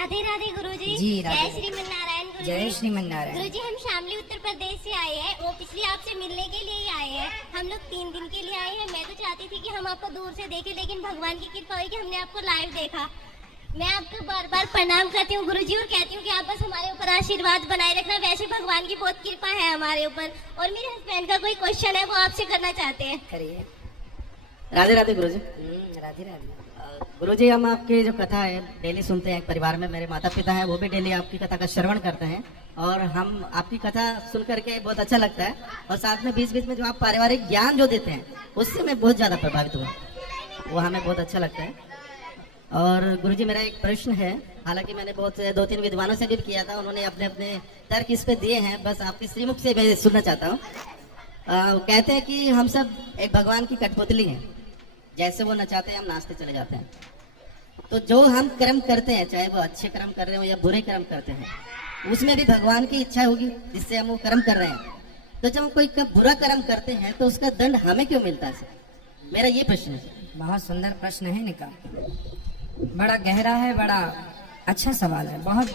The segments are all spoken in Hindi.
राधे राधे गुरुजी। जी, जय राधे। श्रीमन नारायण गुरुजी। जय श्रीमन नारायण। गुरुजी, हम शामली उत्तर प्रदेश से आए हैं, वो पिछले आपसे मिलने के लिए ही आए हैं। हम लोग 3 दिन के लिए आए हैं। मैं तो चाहती थी कि हम आपको दूर से देखें, लेकिन भगवान की कृपा हुई कि हमने आपको लाइव देखा। मैं आपको बार बार प्रणाम करती हूँ गुरुजी, और कहती हूँ कि आप बस हमारे ऊपर आशीर्वाद बनाए रखना। वैसे भगवान की बहुत कृपा है हमारे ऊपर। और मेरे हस्बैंड का कोई क्वेश्चन है, वो आपसे करना चाहते हैं। करिए। राधे राधे गुरुजी। राधे राधे। गुरुजी, हम आपकी जो कथा है डेली सुनते हैं। एक परिवार में मेरे माता पिता हैं, वो भी डेली आपकी कथा का श्रवण करते हैं, और हम आपकी कथा सुन करके बहुत अच्छा लगता है। और साथ में बीच बीच में जो आप पारिवारिक ज्ञान जो देते हैं, उससे मैं बहुत ज़्यादा प्रभावित हुआ, वो हमें बहुत अच्छा लगता है। और गुरुजी, मेरा एक प्रश्न है, हालांकि मैंने बहुत 2-3 विद्वानों से भी किया था, उन्होंने अपने अपने तर्क इस पे दिए हैं, बस आपके श्रीमुख से मैं सुनना चाहता हूँ। कहते हैं कि हम सब एक भगवान की कठपुतली हैं, जैसे वो नचाते हैं हम नाचते चले जाते हैं। तो जो हम कर्म करते हैं, चाहे वो अच्छे कर्म कर रहे हो या बुरे कर्म करते हैं, उसमें भी भगवान की इच्छा होगी जिससे हम वो कर्म कर रहे हैं। तो जब हम कोई बुरा कर्म करते हैं तो उसका दंड हमें क्यों मिलता है? मेरा ये प्रश्न है। बहुत सुंदर प्रश्न है निका, बड़ा गहरा है, बड़ा अच्छा सवाल है, बहुत।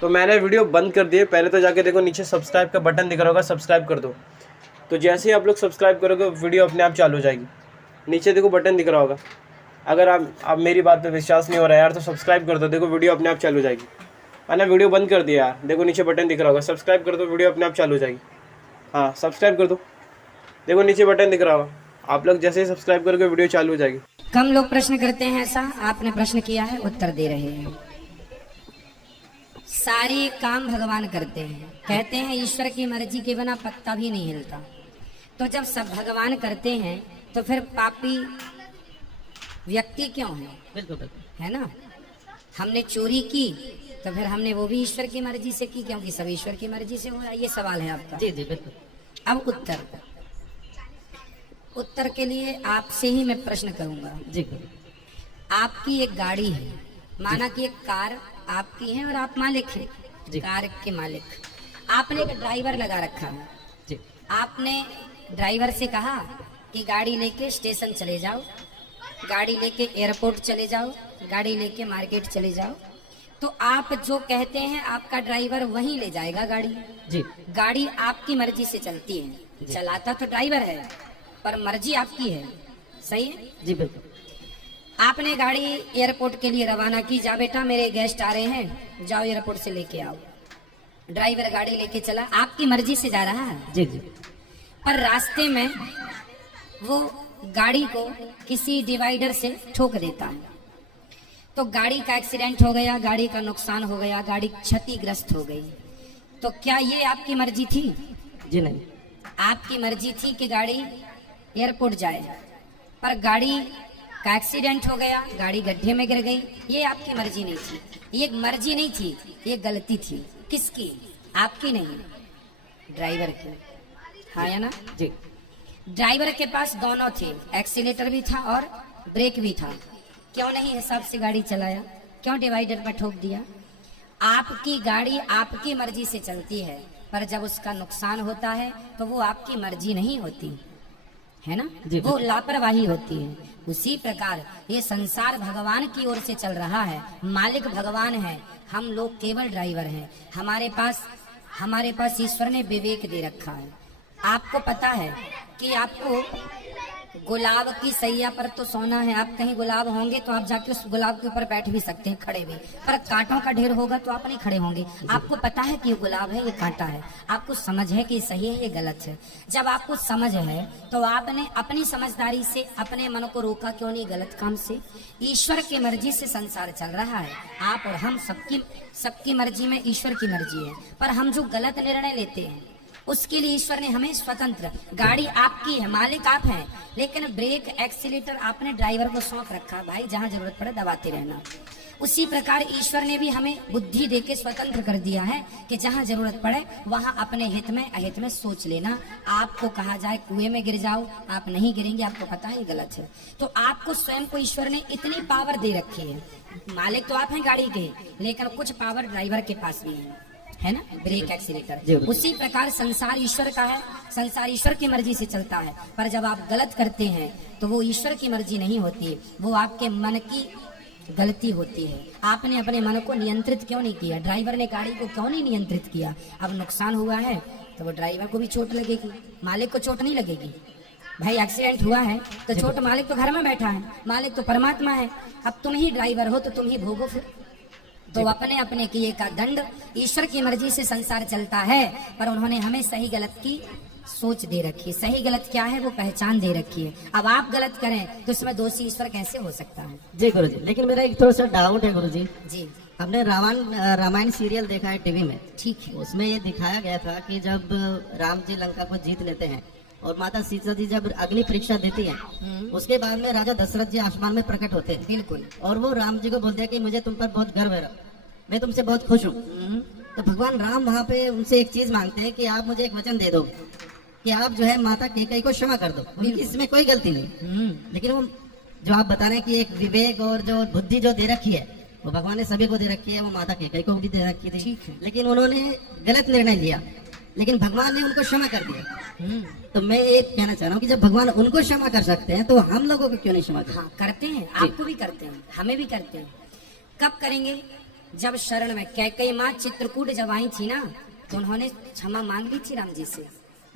तो मैंने वीडियो बंद कर दिए। पहले तो जाके देखो, नीचे सब्सक्राइब का बटन दिख रहा होगा, सब्सक्राइब कर दो। तो जैसे ही आप लोग सब्सक्राइब करोगे, वीडियो अपने आप चालू हो जाएगी। नीचे देखो बटन दिख रहा होगा। अगर आप मेरी बात पे विश्वास नहीं हो रहा है यार, तो सब्सक्राइब कर दो, देखो वीडियो अपने आप चालू हो जाएगी। मैंने वीडियो बंद कर दिया यार, देखो नीचे बटन दिख रहा होगा, सब्सक्राइब कर दो, वीडियो अपने आप चालू हो जाएगी। हाँ, सब्सक्राइब कर दो, देखो नीचे बटन दिख रहा होगा। आप लोग जैसे ही सब्सक्राइब करोगे, वीडियो चालू हो जाएगी। कम लोग प्रश्न करते हैं ऐसा, आपने प्रश्न किया है, उत्तर दे रहे हैं। सारे काम भगवान करते हैं, कहते हैं ईश्वर की मर्जी के बिना पत्ता भी नहीं हिलता। तो जब सब भगवान करते हैं तो फिर पापी व्यक्ति क्यों है? बिल्कुल बिल्कुल। है ना। हमने चोरी की तो फिर हमने वो भी ईश्वर की मर्जी से की, क्योंकि सब ईश्वर की मर्जी से हो रहा है। ये सवाल है आपका। जी जी बिल्कुल। अब उत्तर के लिए आपसे ही मैं प्रश्न करूंगा। जी। आपकी एक गाड़ी है, माना कि एक कार आपकी है और आप मालिक हैं, कार के मालिक। आपने एक ड्राइवर लगा रखा है जी। आपने ड्राइवर से कहा कि गाड़ी लेके स्टेशन चले जाओ, गाड़ी लेके एयरपोर्ट चले जाओ, गाड़ी लेके मार्केट चले जाओ। तो आप जो कहते हैं आपका ड्राइवर वहीं ले जाएगा गाड़ी। जी। गाड़ी आपकी मर्जी से चलती है, चलाता तो ड्राइवर है पर मर्जी आपकी है। सही है जी बिल्कुल। आपने गाड़ी एयरपोर्ट के लिए रवाना की, जा बेटा मेरे गेस्ट आ रहे हैं, जाओ एयरपोर्ट से लेके आओ। ड्राइवर गाड़ी लेके चला, आपकी मर्जी से जा रहा है। जी जी। पर रास्ते में वो गाड़ी को किसी डिवाइडर से ठोक देता है, तो गाड़ी का एक्सीडेंट हो गया, गाड़ी का नुकसान हो गया, गाड़ी क्षतिग्रस्त हो गई। तो क्या ये आपकी मर्जी थी? जी नहीं। आपकी मर्जी थी कि गाड़ी एयरपोर्ट जाए, पर गाड़ी का एक्सीडेंट हो गया, गाड़ी गड्ढे में गिर गई। ये आपकी मर्जी नहीं थी, ये मर्जी नहीं थी, ये गलती थी। किसकी? आपकी नहीं, ड्राइवर की। हाँ या ना? जी। ड्राइवर के पास दोनों थे, एक्सीलेटर भी था और ब्रेक भी था। क्यों नहीं हिसाब से गाड़ी चलाया? क्यों डिवाइडर पर ठोक दिया? आपकी गाड़ी आपकी मर्जी से चलती है, पर जब उसका नुकसान होता है तो वो आपकी मर्जी नहीं होती है ना, वो लापरवाही होती है। उसी प्रकार ये संसार भगवान की ओर से चल रहा है, मालिक भगवान है, हम लोग केवल ड्राइवर हैं। हमारे पास ईश्वर ने विवेक दे रखा है। आपको पता है कि आपको गुलाब की सैया पर तो सोना है, आप कहीं गुलाब होंगे तो आप जाके उस गुलाब के ऊपर बैठ भी सकते हैं खड़े भी, पर कांटों का ढेर होगा तो आप नहीं खड़े होंगे। आपको पता है कि ये गुलाब है, ये कांटा है, आपको समझ है कि सही है, ये गलत है। जब आपको समझ है तो आपने अपनी समझदारी से अपने मन को रोका क्यों नहीं गलत काम से? ईश्वर की मर्जी से संसार चल रहा है, आप और हम सबकी मर्जी में ईश्वर की मर्जी है। पर हम जो गलत निर्णय लेते हैं उसके लिए ईश्वर ने हमें स्वतंत्र, गाड़ी आपकी है, मालिक आप हैं, लेकिन ब्रेक एक्सीलेटर आपने ड्राइवर को सौंप रखा, भाई जहां जरूरत पड़े दबाते रहना। उसी प्रकार ईश्वर ने भी हमें बुद्धि देके स्वतंत्र कर दिया है कि जहां जरूरत पड़े वहां अपने हित में अहित में सोच लेना। आपको कहा जाए कुएं में गिर जाओ, आप नहीं गिरेंगे, आपको पता है ये गलत है। तो आपको स्वयं को ईश्वर ने इतनी पावर दे रखी है। मालिक तो आप हैं गाड़ी के, लेकिन कुछ पावर ड्राइवर के पास भी है ना, ब्रेक एक्सीलेटर। उसी प्रकार संसार ईश्वर का है, संसार ईश्वर की मर्जी से चलता है। पर जब आप गलत करते हैं तो वो ईश्वर की मर्जी नहीं होती, वो आपके मन की गलती होती है। आपने अपने मन को नियंत्रित क्यों नहीं किया? ड्राइवर ने गाड़ी को क्यों नहीं नियंत्रित किया? अब नुकसान हुआ है तो वो ड्राइवर को भी चोट लगेगी, मालिक को चोट नहीं लगेगी। भाई एक्सीडेंट हुआ है तो चोट मालिक तो घर में बैठा है, मालिक तो परमात्मा है। अब तुम ही ड्राइवर हो तो तुम ही भोगो फिर। तो अपने अपने किए का दंड, ईश्वर की मर्जी से संसार चलता है, पर उन्होंने हमें सही गलत की सोच दे रखी है। सही गलत क्या है वो पहचान दे रखी है। अब आप गलत करें तो उसमें दोषी ईश्वर कैसे हो सकता है? जी गुरुजी, लेकिन मेरा एक थोड़ा सा डाउट है गुरुजी। जी हमने रामायण सीरियल देखा है टीवी में, ठीक है। उसमें ये दिखाया गया था कि जब राम जी लंका को जीत लेते हैं और माता सीता जी जब अग्नि परीक्षा देती हैं, उसके बाद में राजा दशरथ जी आसमान में प्रकट होते हैं। बिल्कुल। और वो राम जी को बोलते हैं कि मुझे तुम पर बहुत गर्व है, मैं तुमसे बहुत खुश हूँ। तो भगवान राम वहाँ पे उनसे एक चीज मांगते हैं कि आप मुझे एक वचन दे दो कि आप जो है माता कैकेयी को क्षमा कर दो, उनकी इसमें कोई गलती नहीं। लेकिन वो जो आप बता रहे हैं कि एक विवेक और जो बुद्धि जो दे रखी है वो भगवान ने सभी को दे रखी है, वो माता कैकेयी को भी दे रखी थी। ठीक है। लेकिन उन्होंने गलत निर्णय लिया, लेकिन भगवान ने उनको क्षमा कर दिया। तो मैं ये कहना चाह रहा हूँ कि जब भगवान उनको क्षमा कर सकते हैं तो हम लोगों को क्यों नहीं क्षमा कर? हाँ करते हैं, आपको भी करते हैं, हमें भी करते हैं। कब करेंगे? जब शरण में कैकेयी माँ चित्रकूट जब आई थी ना, तो उन्होंने क्षमा मांग ली थी राम जी से,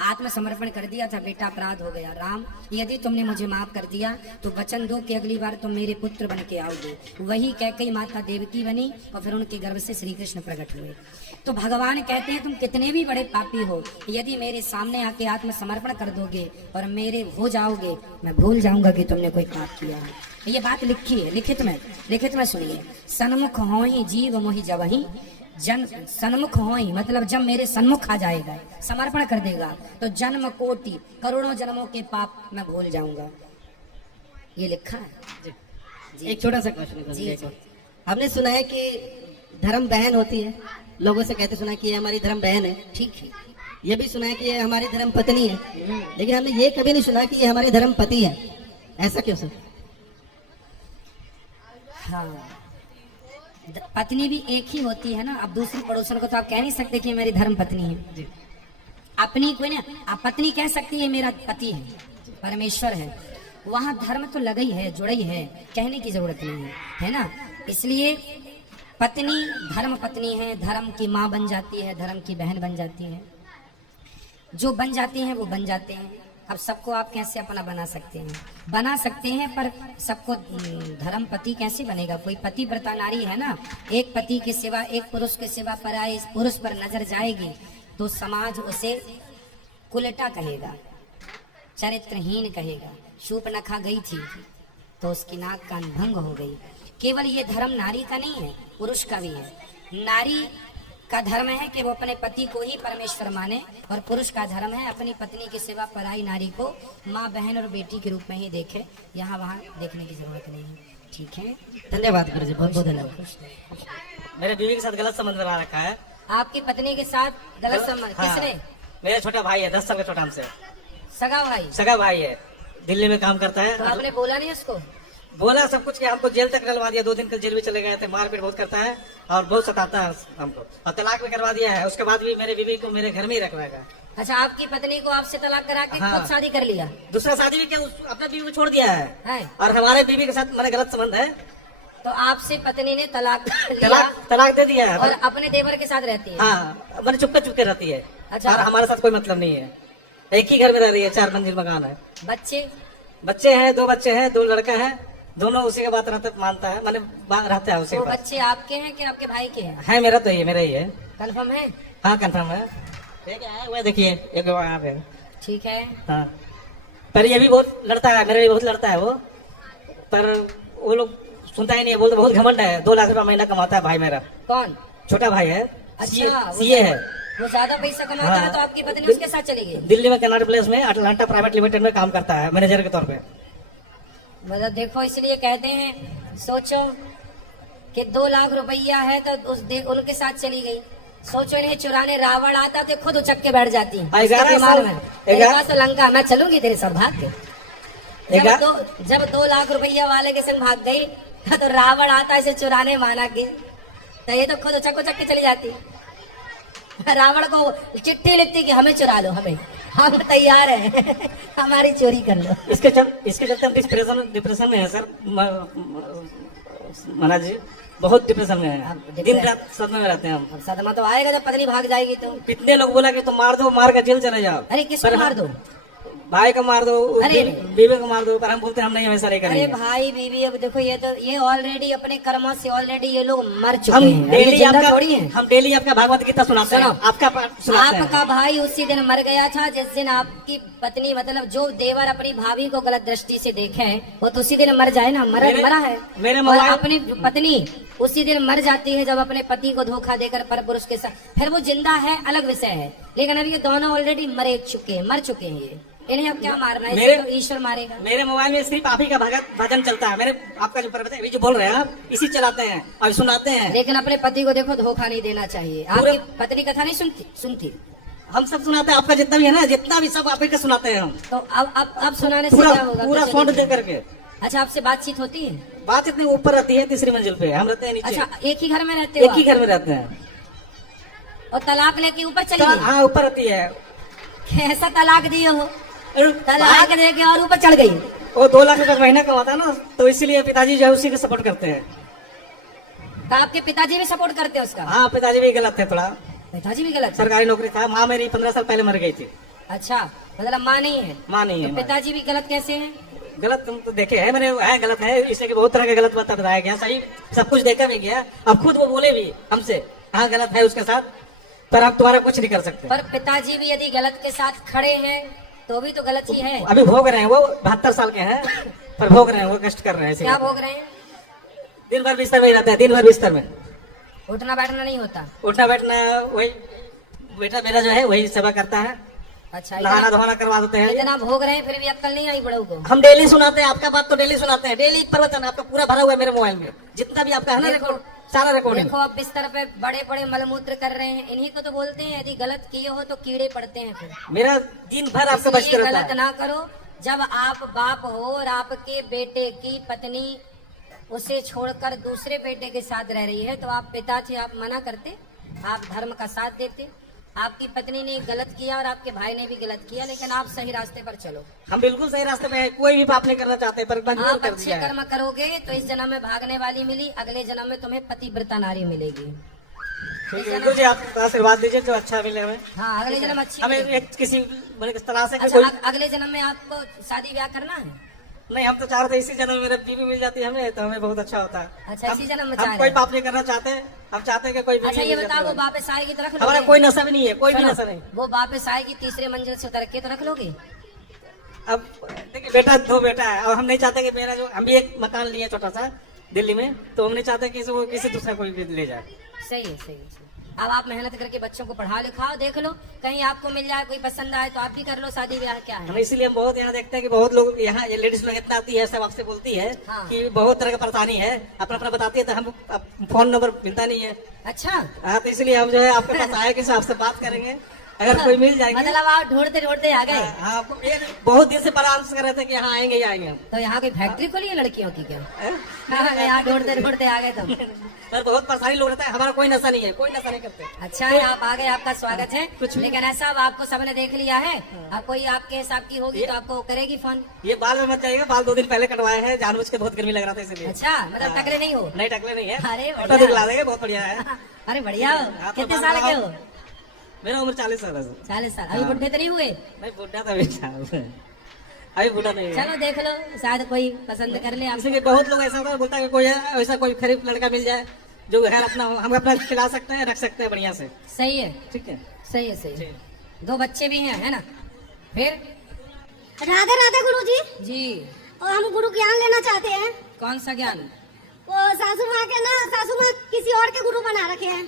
आत्मसमर्पण कर दिया था, बेटा अपराध हो गया, राम यदि तुमने मुझे माफ कर दिया तो वचन दो कि अगली बार तुम मेरे पुत्र बन के आओगे। वही कैकेयी माता देवकी बनी और फिर उनके गर्भ से श्री कृष्ण प्रकट हुए। तो भगवान कहते हैं तुम कितने भी बड़े पापी हो, यदि मेरे सामने आके आत्मसमर्पण कर दोगे और मेरे हो जाओगे, मैं भूल जाऊंगा कि तुमने कोई पाप किया है। ये बात लिखी है, लिखित में सुनिए। सन्मुख हो ही जीव मोहि जबहि, जन सन्मुख हो ही मतलब जब मेरे सन्मुख आ जाएगा, समर्पण कर देगा, तो जन्म कोटि करोड़ों जन्मों के पाप मैं भूल जाऊंगा। ये लिखा है। जी। एक छोटा सा क्वेश्चन जी। हमने सुना है कि धर्म बहन होती है, लोगों से कहते सुना है कि ये हमारी धर्म बहन है। ठीक है। ये भी सुना है कि ये हमारी धर्म पत्नी है, लेकिन हमने ये कभी नहीं सुना कि ये हमारी धर्म पति है। ऐसा क्यों सर? हाँ, पत्नी भी एक ही होती है ना। अब दूसरी पड़ोसन को तो आप कह नहीं सकते कि मेरी धर्म पत्नी है जी। अपनी कोई ना, आप पत्नी कह सकती है मेरा पति है, परमेश्वर है। वहाँ धर्म तो लगा ही है, जुड़ा ही है, कहने की जरूरत नहीं है, है ना। इसलिए पत्नी धर्म पत्नी है, धर्म की माँ बन जाती है, धर्म की बहन बन जाती है। जो बन जाती हैं वो बन जाते हैं। अब सबको आप कैसे अपना बना सकते हैं? बना सकते हैं, पर सबको धर्म पति कैसे बनेगा? कोई पतिव्रता नारी है ना, एक पति के सिवा, एक पुरुष के सिवा पराये इस पुरुष पर नजर जाएगी तो समाज उसे कुलटा कहेगा, चरित्रहीन कहेगा। शूर्पणखा गई थी तो उसकी नाक कान भंग हो गई। केवल ये धर्म नारी का नहीं है, पुरुष का भी है। नारी का धर्म है कि वो अपने पति को ही परमेश्वर माने, और पुरुष का धर्म है अपनी पत्नी के सिवा पराई नारी को माँ, बहन और बेटी के रूप में ही देखे। यहाँ वहाँ देखने की जरूरत नहीं है। ठीक है, धन्यवाद गुरुजी, बहुत बहुत धन्यवाद। मेरे बीवी के साथ गलत संबंध बना रखा है। आपकी पत्नी के साथ गलत संबंध? हाँ, किसने? मेरा छोटा भाई है, 10 साल का छोटा हमसे। सगा भाई? सगा भाई है, दिल्ली में काम करता है। तो आपने बोला नहीं उसको? बोला सब कुछ किया, हमको जेल तक डलवा दिया। 2 दिन कल जेल भी चले गए थे। मारपीट बहुत करता है और बहुत सताता है हमको, और तलाक भी करवा दिया है। उसके बाद भी मेरे बीवी को मेरे घर में ही रखवाएगा। अच्छा, आपकी पत्नी को आपसे तलाक करा के हाँ। खुद शादी कर लिया? दूसरा शादी भी क्या, अपने बीवी को छोड़ दिया है, है? और हमारे बीवी के साथ मेरा गलत संबंध है। तो आपसे पत्नी ने तलाक लिया तलाक दे दिया है और अपने देवर के साथ रहती है? हाँ, मैंने चुपके रहती है। अच्छा। और हमारे साथ कोई मतलब नहीं है। एक ही घर में रह रही है, 4 मंजिल मकान है। बच्चे हैं, 2 बच्चे हैं, 2 लड़का है। दोनों उसी के बात मानता है, मैंने रहता है उसी के वो पास। बच्चे आपके हैं कि आपके भाई के हैं? है मेरा, तो ये मेरा ही है। कंफर्म है? हाँ कंफर्म है। वो देखिए एक यहाँ पे। ठीक है। हाँ, पर ये भी बहुत लड़ता है, मेरे लिए बहुत लड़ता है वो, पर वो लोग सुनता ही नहीं है। बहुत घमंड है। 2 लाख रुपया महीना कमाता है भाई मेरा। कौन? छोटा भाई है। अच्छा, सीए है। वो ज्यादा पैसा कमाता हाँ। है तो आपकी पत्नी उसके साथ चली गई? दिल्ली में कनाट प्लेस में अटलांटा प्राइवेट लिमिटेड में काम करता है, मैनेजर के तौर पे। मतलब देखो, इसलिए कहते हैं, सोचो कि 2 लाख रुपया है तो उनके साथ चली गई। सोचो इन्हें चुराने रावण आता तो खुद उचक के बैठ जाती। 11 साल में मेरे पास तो लंका, मैं चलूंगी तेरे साथ भाग के। जब 2 लाख रुपया वाले के संग भाग गई तो रावण आता इसे चुराने माना की, तो ये तो खुद उचक के चली जाती। रावण को चिट्ठी लिखती कि हमें चुरा लो, हम तैयार हैं, हमारी चोरी कर लो। इसके चलते हम डिप्रेशन में है सर। महाराज जी बहुत डिप्रेशन में अब है, डिप्रेशन- दिन रात सदमे में रहते हैं हम। अब सदमा तो आएगा जब पत्नी भाग जाएगी तो। कितने लोग बोला कि तुम मार दो, मार कर जेल चले जाओ। अरे किसको पर मार दो? भाई को मार दो, अरे बीवी को मार दो, पर हम बोलते हैं हम नहीं वैसा नहीं अरे करेंगे। भाई बीवी, अब देखो ये ऑलरेडी अपने कर्मों से ऑलरेडी ये लोग मर चुके हम हैं, अभी डेली जिंदा थोड़ी हैं। हम डेली आपका भागवत गीता सुनाते हैं, सुनो। आपका पाठ सुनाते हैं। आपका भाई उसी दिन मर गया था जिस दिन आपकी पत्नी, मतलब जो देवर अपनी भाभी को गलत दृष्टि से देखे वो तो उसी दिन मर जाए ना, मरा है। मेरे और मोबाइल- अपनी पत्नी उसी दिन मर जाती है जब अपने पति को धोखा देकर परपुरुष के साथ, फिर वो जिंदा है अलग विषय है, लेकिन अभी ये दोनों ऑलरेडी मर चुके हैं ये, इन्हें अब क्या मारना है, मेरे- इसे तो ईश्वर मारेगा। मेरे मोबाइल में सिर्फ आप ही का भजन चलता है। मेरे आपका जो पर्वत है, अभी जो बोल रहे हैं आप, इसी चलाते हैं और सुनाते हैं। लेकिन अपने पति को देखो धोखा नहीं देना चाहिए। पूरा- आपकी पत्नी कथा नहीं सुनती हम सब सुनाते हैं, आपका जितना भी है ना, जितना भी सब आप ही का सुनाते हैं हम, तो अब सुनाने से पूरा क्या होगा? पूरा तो साउंड चलिए। दे करके। अच्छा, आपसे बातचीत होती है? बात इतनी ऊपर रहती है, तीसरी मंजिल पे, हम रहते हैं नीचे। अच्छा, एक ही घर में रहते हो एक ही आप? घर में रहते हैं। और तलाक लेके ऊपर चली गई? हाँ ऊपर रहती है। कैसा तलाक दिए हो? अरे, तलाक दे के और ऊपर चढ़ गई? वो 2 लाख रुपए महीना कमाता है ना, तो इसीलिए पिताजी जो है उसी को सपोर्ट करते हैं। तो आपके पिताजी भी सपोर्ट करते हैं उसका? हाँ पिताजी भी गलत है थोड़ा, पिताजी भी गलत है? सरकारी नौकरी था। माँ मेरी 15 साल पहले मर गई थी। अच्छा, मतलब माँ नहीं है? माँ नहीं है। तो माँ। पिताजी भी गलत कैसे हैं? गलत तुम तो देखे है मैंने, है गलत है, इसलिए कि बहुत तरह का गलत बात बताया गया, सही सब कुछ देखा भी गया। अब खुद वो बोले भी हमसे, हाँ गलत है उसके साथ, पर आप तुम्हारा कुछ नहीं कर सकते। पर पिताजी भी यदि गलत के साथ खड़े हैं तो भी तो गलत ही है। अभी भोग रहे हैं, वो 72 साल के हैं, पर भोग रहे हैं, वो कष्ट कर रहे हैं। क्या इसीलिए भोग रहे हैं? दिन भर बिस्तर में ही रहते हैं, दिन भर बिस्तर में। उठना बैठना नहीं होता? उठना बैठना वही बेटा मेरा जो है वही सेवा करता है, अच्छा, नहाना धोना करवा देते हैं। इतना भोग रहे हैं फिर भी अक्कल नहीं आई बड़ों को? हम डेली सुनाते हैं, आपका बात तो डेली सुनाते हैं, डेली प्रवचन आपका पूरा भरा हुआ है मेरे मोबाइल में, जितना भी आपका है ना देखो- रिकॉर्ड, सारा रिकॉर्डिंग। देखो आप बिस्तर पे बड़े बड़े मलमूत्र कर रहे हैं, इन्हीं को तो बोलते हैं यदि गलत किए हो तो कीड़े पड़ते हैं फिर। मेरा दिन भर आपका बचते इसलिए रहता गलत है। ना करो। जब आप बाप हो और आपके बेटे की पत्नी उसे छोड़कर दूसरे बेटे के साथ रह रही है तो आप पिता थे, आप मना करते, आप धर्म का साथ देते। आपकी पत्नी ने गलत किया और आपके भाई ने भी गलत किया, लेकिन आप सही रास्ते पर चलो। हम बिल्कुल सही रास्ते पे हैं, कोई भी पाप नहीं करना चाहते, पर मजबूर आप कर अच्छे दिया है। कर्म करोगे तो इस जन्म में भागने वाली मिली, अगले जन्म में तुम्हें पतिव्रता नारी मिलेगी। ठीक है, गुरु जी आप आशीर्वाद दीजिए जो अच्छा मिले हमें। हाँ, अगले जन्म अच्छी हमें मिलेगी। एक किसी बड़े तरह से अच्छा, कोई अगले जन्म में आपको शादी ब्याह करना है? नहीं, हम तो चाह रहे थे इसी जन्म में मेरे बीवी मिल जाती है हमें, तो हमें बहुत अच्छा होता है। अच्छा, इसी जन्म में चाह हम रहे कोई हैं। पाप नहीं करना चाहते, हम चाहते हैं कि कोई बीवी अच्छा, ये मिल बताओ जाती वो है। वापस आएगी तो रख लोगे? हमारा कोई नशा भी नहीं है, कोई भी सुनो, नशा नहीं। वो वापस आएगी तीसरे मंजिल से उतर के तो रख लोगे? अब देखिए बेटा, 2 बेटा है, और हम नहीं चाहते कि मेरा जो, हम भी एक मकान लिए छोटा सा दिल्ली में, तो हम नहीं चाहते कि वो किसी दूसरा कोई भी ले जाए। सही है, सही है। अब आप मेहनत करके बच्चों को पढ़ा लिखाओ, देख लो कहीं आपको मिल जाए, कोई पसंद आए तो आप भी कर लो शादी ब्याह। क्या है? हम इसीलिए हम बहुत यहाँ देखते हैं कि बहुत लोग यहाँ, ये लेडीज लोग इतना आती है, सब आपसे बोलती है हाँ। कि बहुत तरह का परेशानी है, अपना अपना बताती है, तो हम फोन नंबर मिलता नहीं है। अच्छा, हाँ, तो इसलिए हम जो है आपके पास आए कि आपसे बात करेंगे, अगर कोई मिल जाएगी। मतलब आप ढूंढते ढूंढते आ गए? हाँ, ये बहुत दिन से परामर्श कर रहे थे कि यहाँ आएंगे ही आएंगे हम। तो यहाँ कोई फैक्ट्री खोली है लड़कियों की क्या? हैं? हाँ, यहाँ ढूंढते ढूंढते आ गए तो। पर बहुत परेशानी लोग रहता है, हमारा कोई नशा नहीं है, कोई नशा नहीं करते। अच्छा है, आप आ गए, आपका स्वागत है। कुछ नहीं। लेकिन ऐसा अब आपको सबने देख लिया है, अब कोई आपके हिसाब की होगी तो आपको करेगी फोन। ये बाल में मत जाइएगा, बाल 2 दिन पहले कटवाए हैं, जानबूझ के बहुत गर्मी लग रहा था इसलिए। अच्छा, मतलब हाँ। टकले नहीं हो? नहीं, टकले नहीं है, अरे फोटो बढ़िया। दिखला देंगे, बहुत बढ़िया है। अरे बढ़िया हो। हाँ, तो कितने बाल साल के हो? मेरा उम्र 40 साल है। 40 साल। अभी हाँ। बुढ़े तो नहीं हुए? नहीं, बुढ़ा था अभी बुढ़ा नहीं है। चलो देख लो, शायद कोई पसंद कर ले आपसे। जैसे कि बहुत लोग ऐसा होता है, बोलता है कि कोई है ऐसा कोई खरीफ लड़का मिल जाए जो है अपना, हम अपना खिला सकते हैं, रख सकते हैं बढ़िया से। सही है, ठीक है, सही है, सही है। 2 बच्चे भी हैं, है ना? फिर राधे राधे गुरु जी। जी, और हम गुरु ज्ञान लेना चाहते हैं। कौन सा ज्ञान? वो सासू माँ के ना, सासू माँ किसी और के गुरु बना रखे हैं,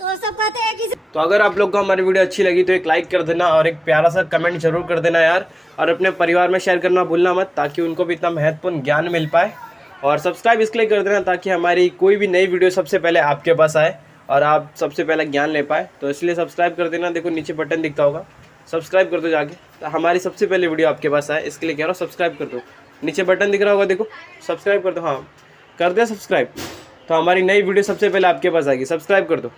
तो सब कहते हैं कि तो अगर आप लोग को हमारी वीडियो अच्छी लगी तो एक लाइक कर देना और एक प्यारा सा कमेंट जरूर कर देना यार, और अपने परिवार में शेयर करना भूलना मत, ताकि उनको भी इतना महत्वपूर्ण ज्ञान मिल पाए। और सब्सक्राइब इसलिए कर देना ताकि हमारी कोई भी नई वीडियो सबसे पहले आपके पास आए और आप सबसे पहले ज्ञान ले पाए। तो इसलिए सब्सक्राइब कर देना, देखो नीचे बटन दिखता होगा, सब्सक्राइब कर दो जाके, तो हमारी सबसे पहले वीडियो आपके पास आए, इसके लिए कह रहा हूँ सब्सक्राइब कर दो। नीचे बटन दिख रहा होगा, देखो सब्सक्राइब कर दो। हाँ, कर दे सब्सक्राइब, तो हमारी नई वीडियो सबसे पहले आपके पास आएगी, सब्सक्राइब कर दो।